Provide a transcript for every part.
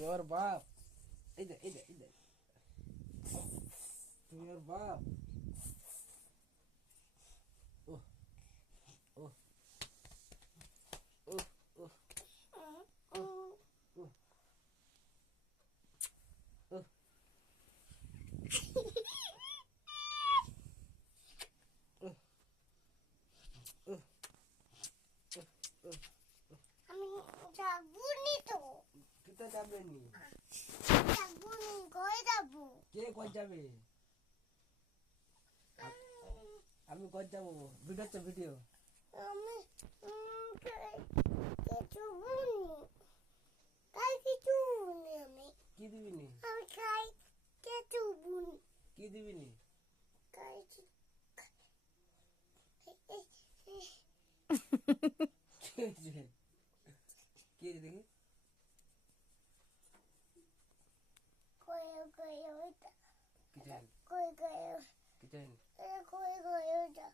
তুমি ওর বাপ এই দে এই দে এই দে তুমি ওর বাপ ও ও যাবে নি কে কই যাবে? আমি কই যাব? ভিডিও তো ভিডিও। আমি কিছু বুনি কাই কিছু বুনি আমি কি দিবি নি আমি কাই কিছু বুনি কি দিবি নি কাই কি কি হয়েছে কি হয়েছে দেখি কই কই ওটা কিছু হয়নি কই কই কিছু হয়নি কই কই ওটা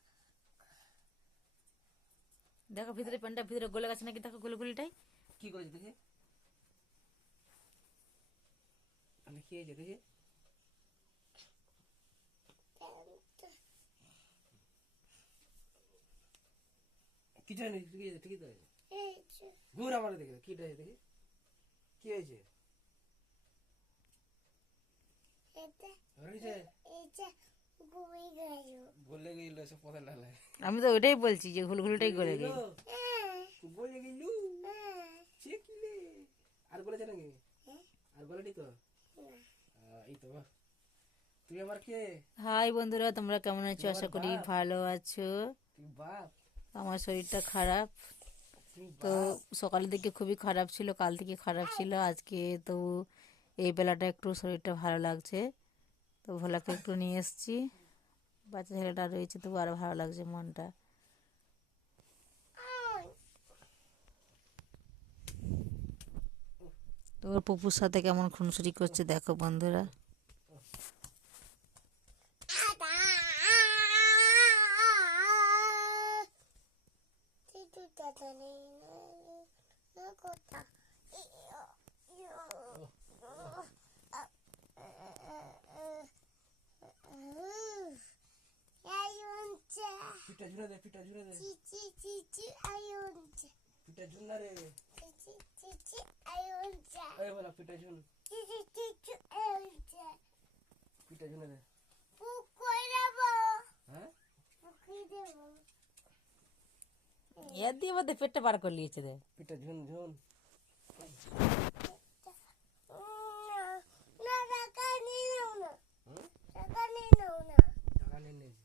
দেখো ভিতরে প্যান্টটা ভিতরে গলে গেছে নাকি দেখো গুলি গুলিটাই কি করেছে দেখি আমি কি হয়েছে দেখি কিছু হয়নি ঠিক আছে ঠিকই তো আছে এই যে ঘুর আমার দেখে কি হয়েছে দেখি কি হয়েছে আমি তো ওইটাই বলছি যে হুলগুলিটাই গলে গেল হ্যাঁ। গেলু হ্যাঁ। আর বলেছে নাকি? হ্যাঁ? আর বলেনি তো? এই তো। তুই আমার কে? হাই বন্ধুরা তোমরা কেমন আছো? আশা করি ভালো আছো। আমার শরীরটা খারাপ। তো সকালের দিকে খুবই খারাপ ছিল কাল থেকে খারাপ ছিল আজকে তো এই বেলাটা একটু শরীরটা ভালো লাগছে। তো ভোলাকে একটু নিয়ে এসেছি। বাচ্চা ছেলেটা রয়েছে, তবু আরও ভালো লাগছে মনটা। ওর পুপুর সাথে কেমন খুনসুরি করছে দেখো বন্ধুরা। পিঠা ঝুলে দে পিঠা ঝুলে দে পিঠা ঝুল না রে এই বলা পিঠা ঝুল পিঠা ঝুলে দে হ্যাঁ এর দিয়ে বোধহয় পেটটা বার করে নিয়েছে রে পিঠা ঝুল ঝুল হুম? ঢাকা নিয়ে নিয়েছি ঢাকা নিয়ে নিয়েছি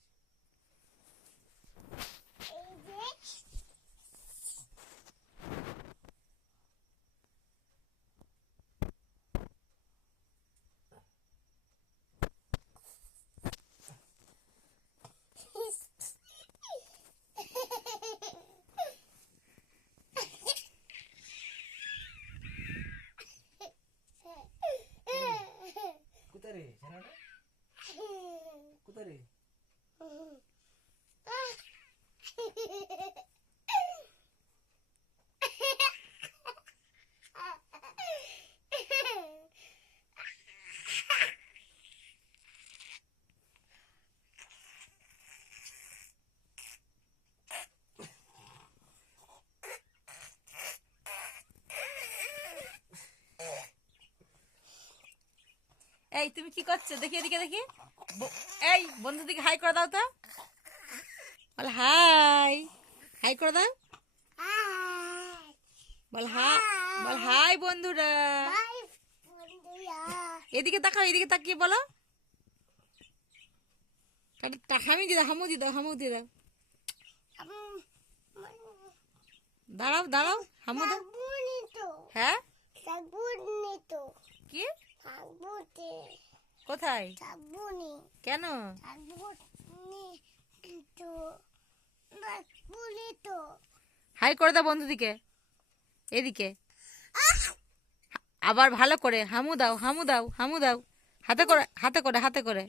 কোথায় রে ছেনাটা কোথায় রে এই তুমি কি করছ? দেখি এদিকে দেখি। এই বন্ধু দিকে হাই করে দাও তো। বল হাই হাই করে দাও। বল হাই বল হাই বন্ধুরা। এদিকে তাকাও এদিকে তাকিয়ে বলো। হামি দিয়ে দাও হামু দিয়ে দাও হামু দিয়ে দাও। দাঁড়াও দাঁড়াও হামু দাও। হ্যাঁ? কি? কোথায়? সাবুনি কেন? সাবুনি তো। হাই করে দাও বন্ধুদিকে। এদিকে। আবার ভালো করে হামু দাও হামু দাও হামু দাও। হাতে করে হাতে করে হাতে করে।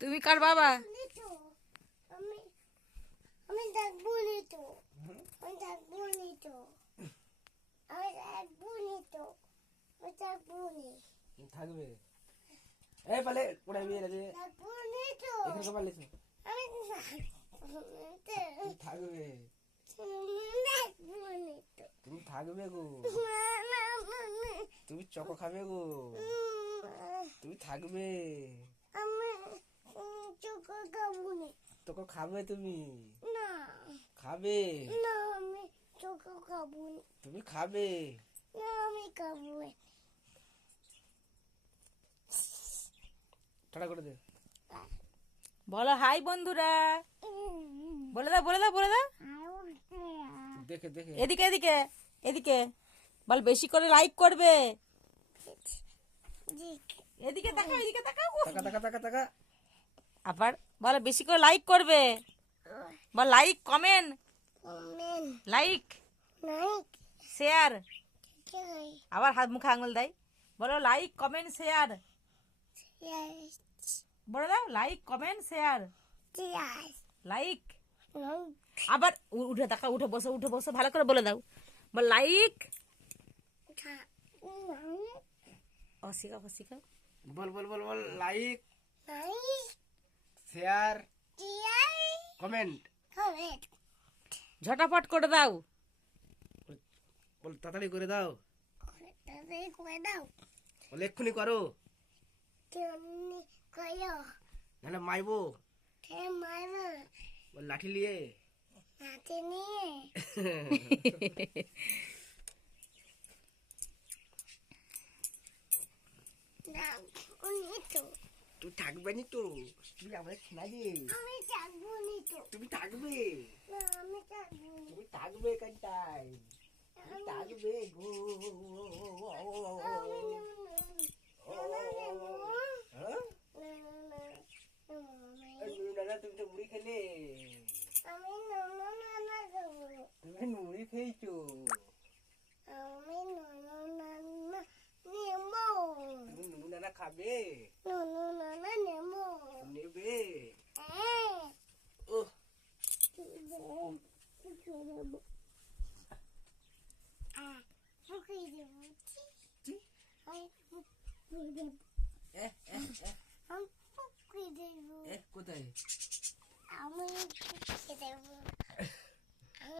তুমি কার বাবা? থাকব নি তো। আমি থাকব নি তো আমি থাকব নি তো আমি থাকব নি থাকবে এই পালে ওটা বিয়ে আছে থাকব নি তো এখানে আমি থাকব তুমি থাকবে গো তুমি চকো খাবে গো তুমি থাকবে আমি চোখ খাব নি তোকে খাবে তুমি খাবে? না আমি চোখ খাব তুমি খাবে? না আমি খাব। ঠাড়া করে দে। বলো হাই বন্ধুরা। বলে দাও বলে দাও বলে দাও। দেখে দেখে। এদিকে এদিকে এদিকে। বল বেশি করে লাইক করবে। এদিকে তাকাও এদিকে তাকাও। টাকা টাকা টাকা টাকা আবার বলো বেশি করে লাইক করবে। বল like comment comment like share আবার হাত মুখে আঙুল দেয়। বলো লাইক কমেন্ট শেয়ার বলে দাও লাইক কমেন্ট শেয়ার লাইক আবার উঠে তাকা উঠে বসো উঠে বসো ভালো করে বলে দাও। বল লাইক ও শিখাও বল বল বল বল লাইক শেয়ার কমেন্ট কমেন্ট ঝটাফট করে দাও। বল তাড়াতাড়ি করে দাও। তাতে কই দাও। বল এক্ষুনি করো। তুমি কইও নাহলে মাইবো তে মারো। বল লাঠি নিয়ে। নাতে নিয়ে। না উনি তো তুই থাকবে নি তো। তুই আমাদের খেলা দে আমি থাকব নি তো। তুমি থাকবে। না আমি থাকব তুমি থাকবে কান্টাই তুমি থাকবে গো। তুমি তো মুড়ি খেলে। আমি ননো নানা তুমি মুড়ি খেয়েছো? আমি ননো নানা নেব তুমি নুনানা খাবে? কোথায় আমি খেতে